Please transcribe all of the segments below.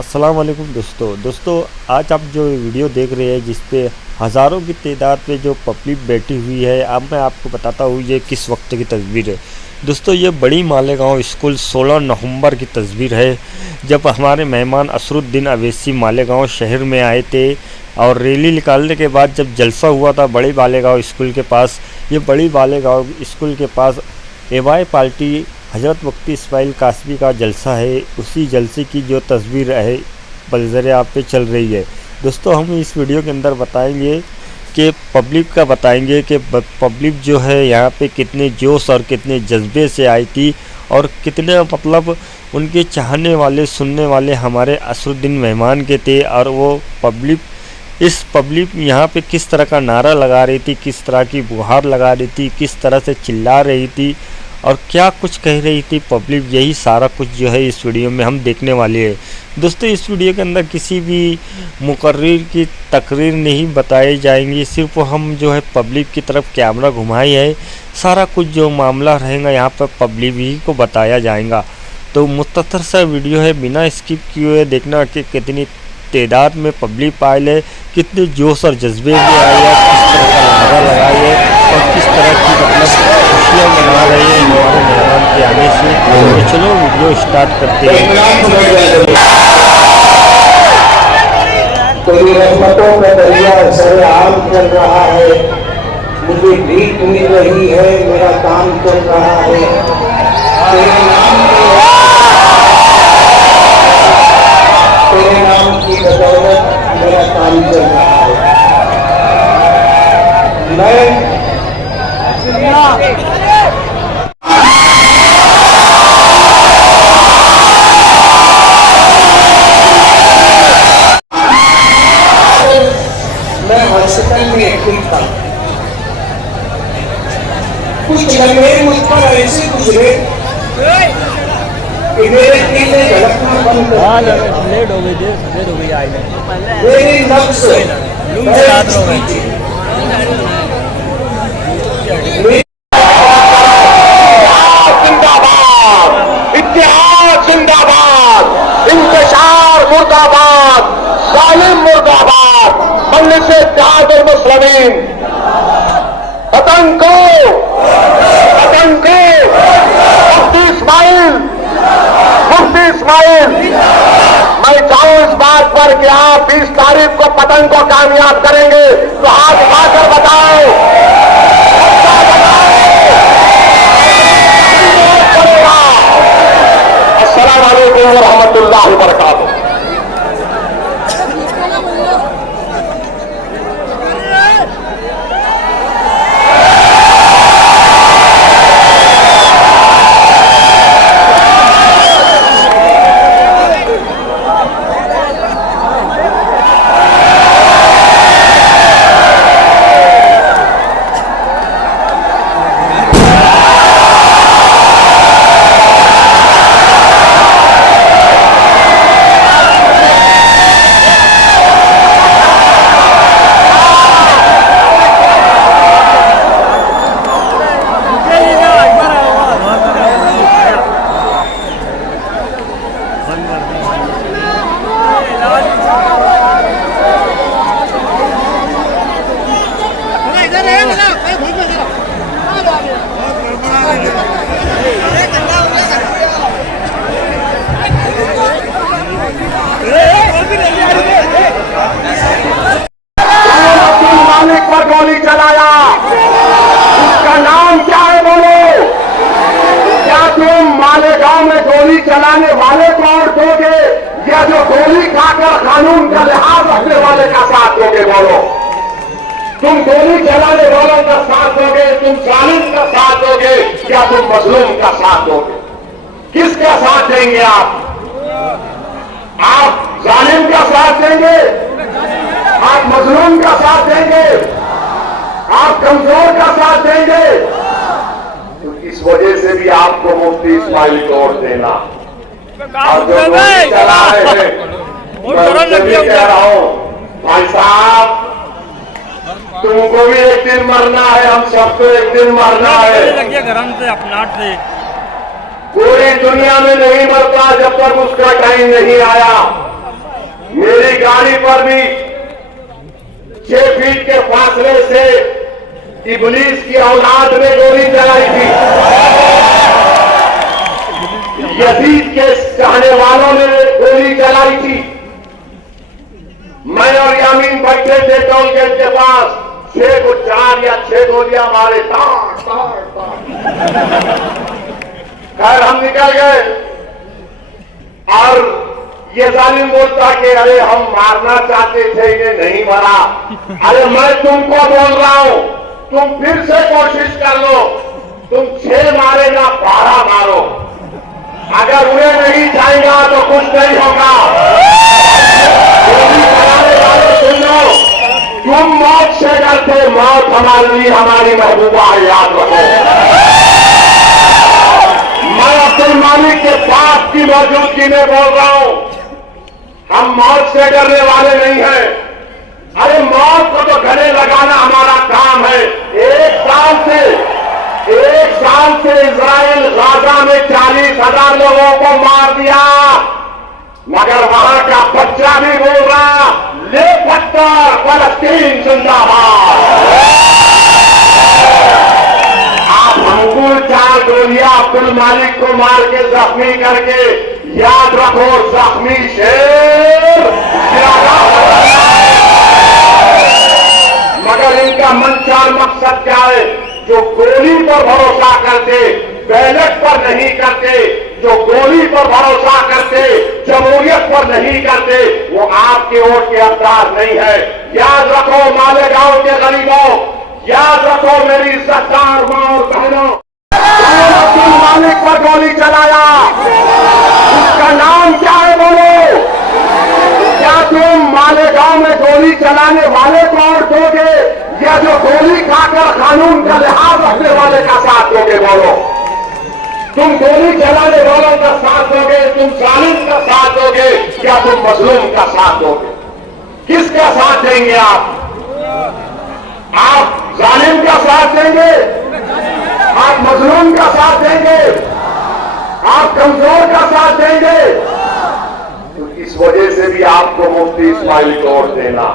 अस्सलाम वालेकुम दोस्तों आज आप जो वीडियो देख रहे हैं जिस पे हज़ारों की तादाद पे जो पब्लिक बैठी हुई है, अब मैं आपको बताता हूँ ये किस वक्त की तस्वीर है। दोस्तों ये बड़ी मालेगांव स्कूल 16 नवंबर की तस्वीर है, जब हमारे मेहमान असरुद्दीन अवैसी मालेगांव शहर में आए थे और रैली निकालने के बाद जब जलसा हुआ था बड़ी मालेगांव स्कूल के पास। ये बड़ी मालेगांव स्कूल के पास एवाई पार्टी हज़रत मुफ्ती इस्माइल कासमी का जलसा है, उसी जलसे की जो तस्वीर है मंज़र आप पे चल रही है। दोस्तों हम इस वीडियो के अंदर बताएंगे कि पब्लिक का बताएंगे कि पब्लिक जो है यहाँ पे कितने जोश और कितने जज्बे से आई थी और कितने मतलब उनके चाहने वाले सुनने वाले हमारे असरुद्दीन मेहमान के थे। और वो पब्लिक यहाँ पे किस तरह का नारा लगा रही थी, किस तरह की गुहार लगा रही थी, किस तरह से चिल्ला रही थी और क्या कुछ कह रही थी पब्लिक, यही सारा कुछ जो है इस वीडियो में हम देखने वाले हैं। दोस्तों इस वीडियो के अंदर किसी भी मुकर्रिर की तकरीर नहीं बताई जाएंगी, सिर्फ हम जो है पब्लिक की तरफ कैमरा घुमाई है। सारा कुछ जो मामला रहेगा यहाँ पर पब्लिक ही को बताया जाएगा। तो मुख्तसर सा वीडियो है, बिना स्किप किए हुए देखना कि कितनी तादाद में पब्लिक पायल है, कितने जोश और जज्बे में आई है, किस तरह का नारा लगाई है और किस तरह की मतलब खुशियाँ मना रहे हैं हमारे मेहमान के आने से। तो चलो वीडियो स्टार्ट करते हैं। तेरी रहमतों का दरिया सरेआम चल रहा है, मुझे भीख मिल रही है, मेरा काम चल रहा है। तेरे नाम की बदौलत मेरा काम चल रहा है। मैं हॉस्पिटल में एडमिट था। कुछ लम्हे मुझ पर ऐसे गुजरे कि मेरे दिल में धड़कना बंद कर दिया। लेट हो गई, देर सफेद हो गई, आई मेरी नफ्स जिंदाबाद, इत्तेहाद जिंदाबाद, इंतशार मुर्दाबाद, जालिम मुर्दाबाद, मजलिस इत्तेहाद मुस्लिमीन। वतन को मुफ्ती इस्माइल, मैं चाहूं इस बात पर कि आप 20 तारीख को पतन को कामयाब करेंगे तो हाथ उठाकर बताओ। अस्सलाम वालेकुम व रहमतुल्लाहि व बरकातुहू। मालिक पर गोली चलाया, उसका नाम क्या है बोलो? क्या तुम मालेगांव में गोली चलाने वाले को और दोगे या जो गोली खाकर कानून का लिहाज रखने वाले का साथ दोगे? बोलो, तुम गोली चलाने वालों का साथ दोगे, तुम जालिम का साथ दोगे या तुम मजलूम का साथ दोगे? किसका साथ देंगे आप? आप जालिम का साथ देंगे? आप मजलूम का साथ देंगे? आप कमजोर का साथ देंगे? तो इस वजह से भी आपको मुफ्ती इस्माइल तोड़ देना। और जो गोली चला रहे हैं मैं कह रहा हूं, भाई साहब तुमको भी एक दिन मरना है, हम सबको एक दिन मरना है। पूरी दुनिया में नहीं मरता जब तक उसका टाइम नहीं आया। मेरी गाड़ी पर भी 6 फीट के फासले से इब्लीस की औलाद ने गोली चलाई थी। यजीद के चाहने वालों ने गोली चलाई थी। मैं और यामीन बैठे थे टोल गेट के पास, 6 को 4 या 6 गोलियां मारे, ताड़ ताड़ ताड़। खैर हम निकल गए और ये जालिम बोलता कि अरे हम मारना चाहते थे, इन्हें नहीं मारा। अरे मैं तुमको बोल रहा हूं, तुम फिर से कोशिश कर लो, तुम 6 मारेगा 12 मारो, अगर उन्हें नहीं जाएगा तो कुछ नहीं होगा। गोली चलाने वाले सुन लो, तुम मौत से डरते, मौत हमारे लिए हमारी महबूबा है, याद रखो। मैं अब्दुल मालिक के बाप की मौजूदगी में बोल रहा हूं, हम मौत से डरने वाले नहीं हैं। अरे मौत को तो गले लगाना हमारा काम है। एक साल से इजराइल गाजा में 40,000 लोगों को मार दिया, मगर वहां का बच्चा भी बोल रहा, ले पत्थर, फलस्तीन जिंदाबाद। आप हमको 4 गोलियां अब्दुल मालिक को मार के जख्मी करके, याद रखो जख्मी शेर मगर इनका मनचाल मकसद क्या है? जो गोली पर भरोसा करते, बैलेट पर नहीं करते, जो गोली पर भरोसा करते, जमहूरियत पर नहीं करते, वो आपके वोट के हकदार नहीं है। याद रखो मालेगांव के गरीबों, याद रखो मेरी इज्जतदार मां और बहनों, अब्दुल मालिक पर गोली चलाया, उसका नाम क्या है बोलो? क्या तुम मालेगांव में गोली चलाने वाले को वोट दोगे, या जो गोली खाकर कानून का लिहाज रखने वाले का साथ दोगे? बोलो, तुम गोली चलाने वालों का साथ दोगे, तुम जालिम का साथ दोगे, या तुम मजलूम का साथ दोगे? किसका साथ देंगे आप जालिम का साथ देंगे? आप मजलूम का साथ देंगे? आप कमजोर का साथ देंगे? तो इस वजह से भी आपको मुफ्ती इस्माइल को वोट देना।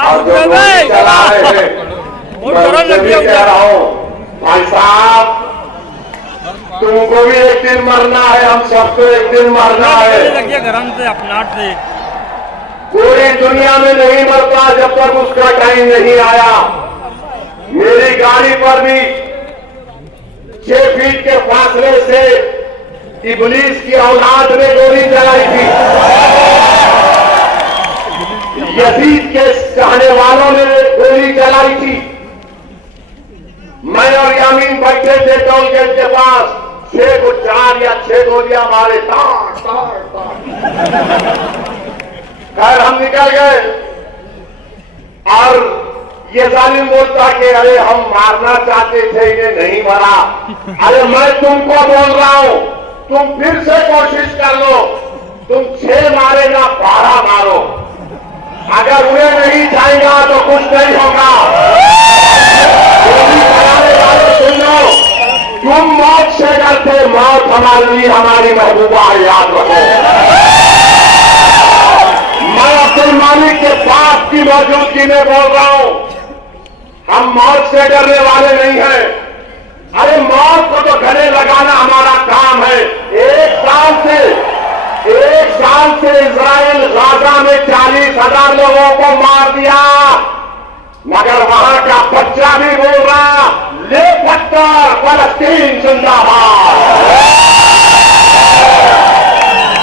और जो गोली चला रहे हैं, मैं उनसे भी कह रहा हूं, भाई साहब तुमको भी एक दिन मरना है, हम सबको एक दिन मरना है। गरम से अपना से पूरी दुनिया में नहीं मरता जब तक उसका टाइम नहीं आया। मेरी गाड़ी पर भी 6 फीट के फासले से इब्लीस की औलाद ने गोली चलाई थी। यजीद के चाहने वालों ने गोली चलाई थी। मैं और यामीन बैठे थे टोल गेट के पास, 6 को 4 या 6 गोलियां मारे, ताड़ ताड़ ताड़। खैर हम निकल गए और ये जालिम बोलता कि अरे हम मारना चाहते थे, इन्हें नहीं मारा। अरे मैं तुमको बोल रहा हूं, तुम फिर से कोशिश कर लो, तुम 6 मारेगा 12 मारो, अगर उन्हें नहीं जाएगा तो कुछ नहीं होगा। गोली चलाने वाले सुन लो, तुम मौत से डरते, मौत हमारे लिए हमारी महबूबा है, याद रखो। मैं अब्दुल मालिक के बाप की मौजूदगी में बोल रहा हूं, हम मौत से डरने वाले नहीं हैं। अरे मौत को तो गले लगाना हमारा काम है। एक साल से इजराइल गाजा में 40,000 लोगों को मार दिया, मगर वहां का बच्चा भी बोल रहा, ले पत्थर, फलस्तीन जिंदाबाद।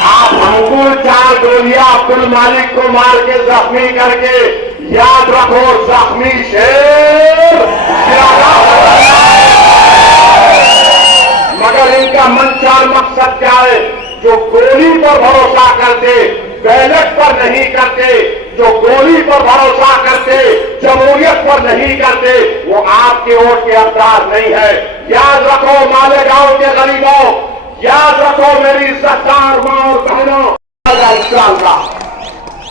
आप हमको 4 गोलियां अब्दुल मालिक को मार के जख्मी करके, याद रखो जख्मी शेर मगर इनका मनचाल मकसद क्या है? जो गोली पर भरोसा करते, बैलेट पर नहीं करते, जो गोली पर भरोसा करते, जमहूरियत पर नहीं करते, वो आपके वोट के हकदार नहीं है। याद रखो मालेगांव के गरीबों, याद रखो मेरी इज्जतदार मां और बहनों। का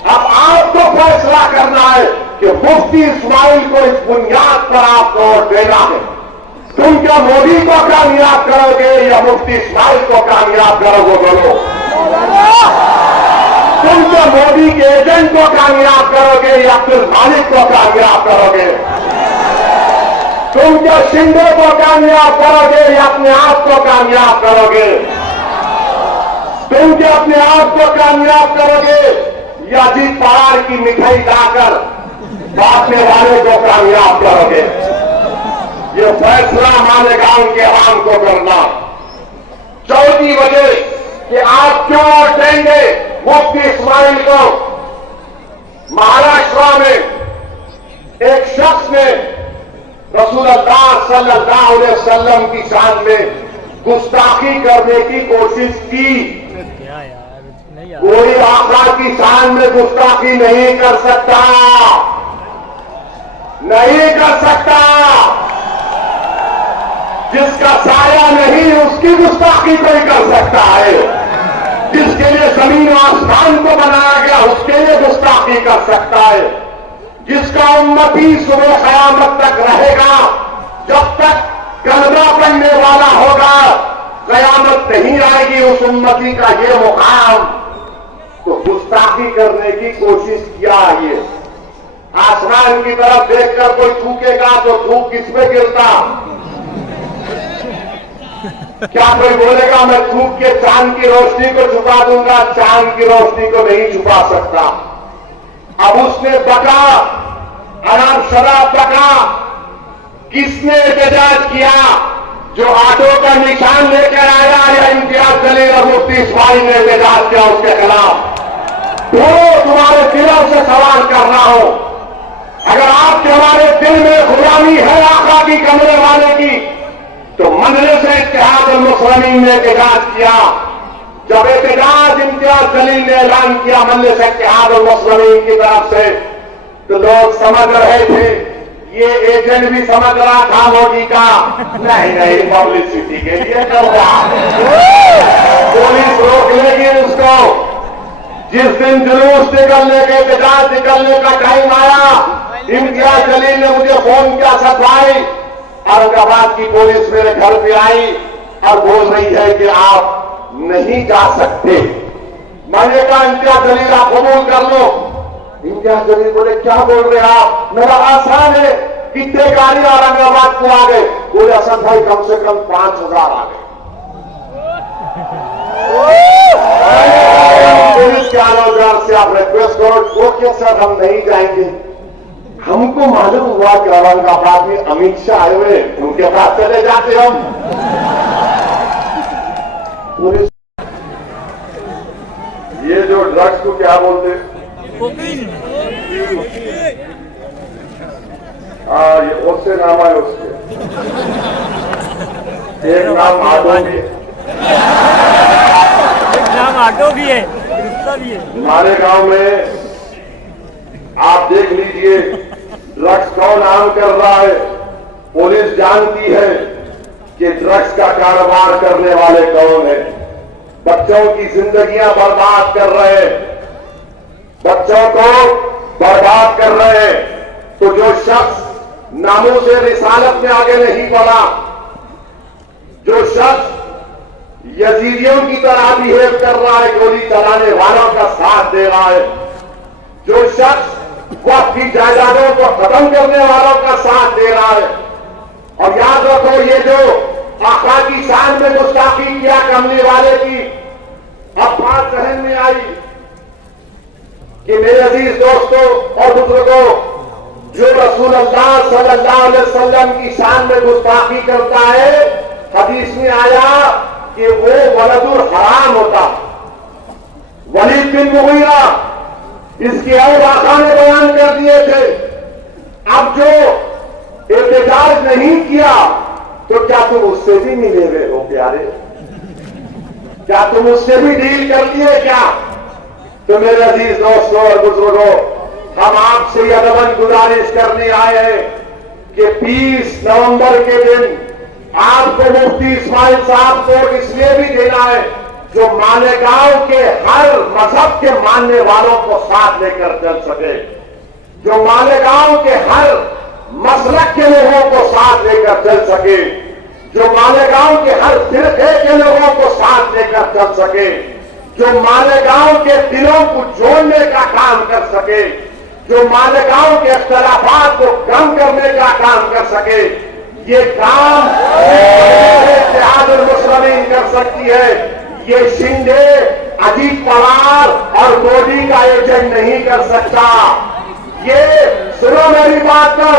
अब आपको फैसला करना है कि मुफ्ती इस्माइल को इस बुनियाद पर आपको वोट देना है। तुम क्या मोदी को कामयाब करोगे या मुफ्ती इस्माइल को कामयाब करोगे? बोलो, तुम तो मोदी के एजेंट को कामयाब करोगे या अब्दुल मालिक को कामयाब करोगे? तुम क्या शिंदे को कामयाब करोगे या अपने आप को कामयाब करोगे? तुम क्या अपने आप को कामयाब करोगे या अजीत पवार की मिठाई खाकर बांटने वाले को कामयाब करोगे? ये फैसला मालेगांव के आवाम को करना। चौथी वजह कि आप क्यों वोट देंगे मुफ्ती इस्माइल को? महाराष्ट्र में एक शख्स ने रसूलुल्लाह सल्लल्लाहु अलैहि वसल्लम की शान में गुस्ताखी करने की कोशिश की। क्या यार, नहीं यार। कोई आका की शान में गुस्ताखी नहीं कर सकता, नहीं कर सकता। जिसका साया नहीं उसकी गुस्ताखी कोई कर सकता है। जिसके लिए जमीन और आसमान को बनाया गया उसके लिए गुस्ताखी कर सकता है। जिसका उम्मती सुबह कयामत तक रहेगा, जब तक कलमा पढ़ने वाला होगा, कयामत नहीं आएगी उस उम्मती का ये मुकाम। तो गुस्ताखी करने की कोशिश किया। ये आसमान की तरफ देखकर कोई थूकेगा तो थूक किस पे गिरता? क्या कोई बोलेगा मैं थूक के चांद की रोशनी को छुपा दूंगा? चांद की रोशनी को नहीं छुपा सकता। अब उसने बका, अनाम शराब बका, किसने एहतजाज किया? जो ऑटो का निशान लेकर आया या इम्तियाज जलील और मुफ्ती इस्माइल ने एहतजाज किया उसके खिलाफ? तो तुम्हारे दिलों से सवाल कर रहा हूं, अगर आपके हमारे दिल में गुलामी है आका की कमरे वाले की, तो मजलिस इत्तेहाद अल मुस्लिमीन ने एहतजाज किया। जब एहतजाज इम्तियाज जलील ने ऐलान किया मजलिस इत्तेहाद अल मुस्लिमीन की तरफ से, तो लोग समझ रहे थे ये एजेंट भी समझ रहा था मोदी का, नहीं पब्लिसिटी के लिए कर रहा। पुलिस रोक लेगी उसको। जिस दिन जुलूस निकलने के एहतजाज निकलने का टाइम आया, इम्तियाज जलील ने मुझे फोन किया, सफाई औरंगाबाद की पुलिस मेरे घर पे आई और बोल रही है कि आप नहीं जा सकते। मैंने कहा इम्तियाज जलील आप कबूल कर लो। इम्तियाज जलील बोले क्या बोल रहे आप? मेरा आसान है, कितने गाड़ी औरंगाबाद को आ गए? बोले असद भाई कम से कम 5000 आ गए। पुलिस के आलोचना से आप रिक्वेस्ट करो, ओके सर हम नहीं जाएंगे। हमको मालूम हुआ कि औरंगाबाद में अमित शाह आए हुए, उनके पास चले जाते हम। पुलिस ये जो ड्रग्स को क्या बोलते? हाँ, ये उससे नाम है उसके। एक नाम आटो भी है, एक नाम आटो भी है, रिक्शा भी है। हमारे गांव में आप देख लीजिए ड्रग्स कौन नाम कर रहा है। पुलिस जानती है कि ड्रग्स का कारोबार करने वाले कौन है। बच्चों की जिंदगियां बर्बाद कर रहे हैं, बच्चों को बर्बाद कर रहे हैं। तो जो शख्स नामों से रिसालत में आगे नहीं बढ़ा, जो शख्स यजीदियों की तरह बिहेव कर रहा है, गोली चलाने वालों का साथ दे रहा है, जो शख्स वक्त की जायदादों को खत्म करने वालों का साथ दे रहा है। और याद रखो ये जो आका की शान में गुस्ताखी किया कमली वाले की, अब बात जहन में आई कि मेरे अजीज दोस्तों और बुजुर्गों, जो रसूलुल्लाह सल्लल्लाहु अलैहि वसल्लम की शान में गुस्ताखी करता है, हदीस में आया कि वो वलदुल हराम होता। वलीद बिन मुगीरा इसकी और आका ने बयान कर दिए थे। अब जो एहतजाज नहीं किया तो क्या तुम उससे भी मिले हुए हो प्यारे? क्या तुम उससे भी डील कर लिए क्या? तो मेरे अजीज दोस्तों और बुजुर्गों, हम आपसे यह अदबन गुजारिश करने आए हैं कि 20 नवंबर के दिन आपको मुफ्ती इस्माइल साहब को इसलिए भी देना है जो मालेगांव के हर मजहब के मानने वालों को साथ लेकर चल सके, जो मालेगांव के हर मसलक के लोगों को साथ लेकर चल सके, जो मालेगांव के हर फिरके के लोगों को साथ लेकर चल सके, जो मालेगांव के दिलों को जोड़ने का काम कर सके, जो मालेगांव के इख्तलाफात को कम करने का काम कर सके, ये काम इत्तेहादुल मुस्लिमीन कर सकती है। ये शिंदे, अजीत पवार और मोदी का एजेंट नहीं कर सकता। ये सुनो मेरी बात को,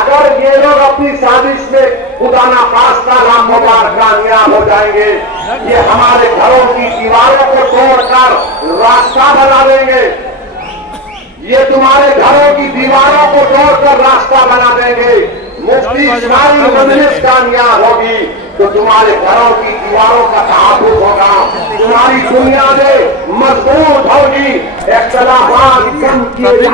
अगर ये लोग अपनी साजिश में खुदा ना खास्ता नामुमकिन कामयाब हो जाएंगे, ये हमारे घरों की दीवारों को तोड़कर रास्ता बना देंगे, ये तुम्हारे घरों की दीवारों को तोड़कर रास्ता बना देंगे। मुफ्ती इस्माइल मजलिस कामयाब होगी तो तुम्हारे घरों की दीवारों का तहफ़्फ़ुज़ होगा, तुम्हारी बुनियादें मजबूत होगी, इख्तिलाफ़ात कम किए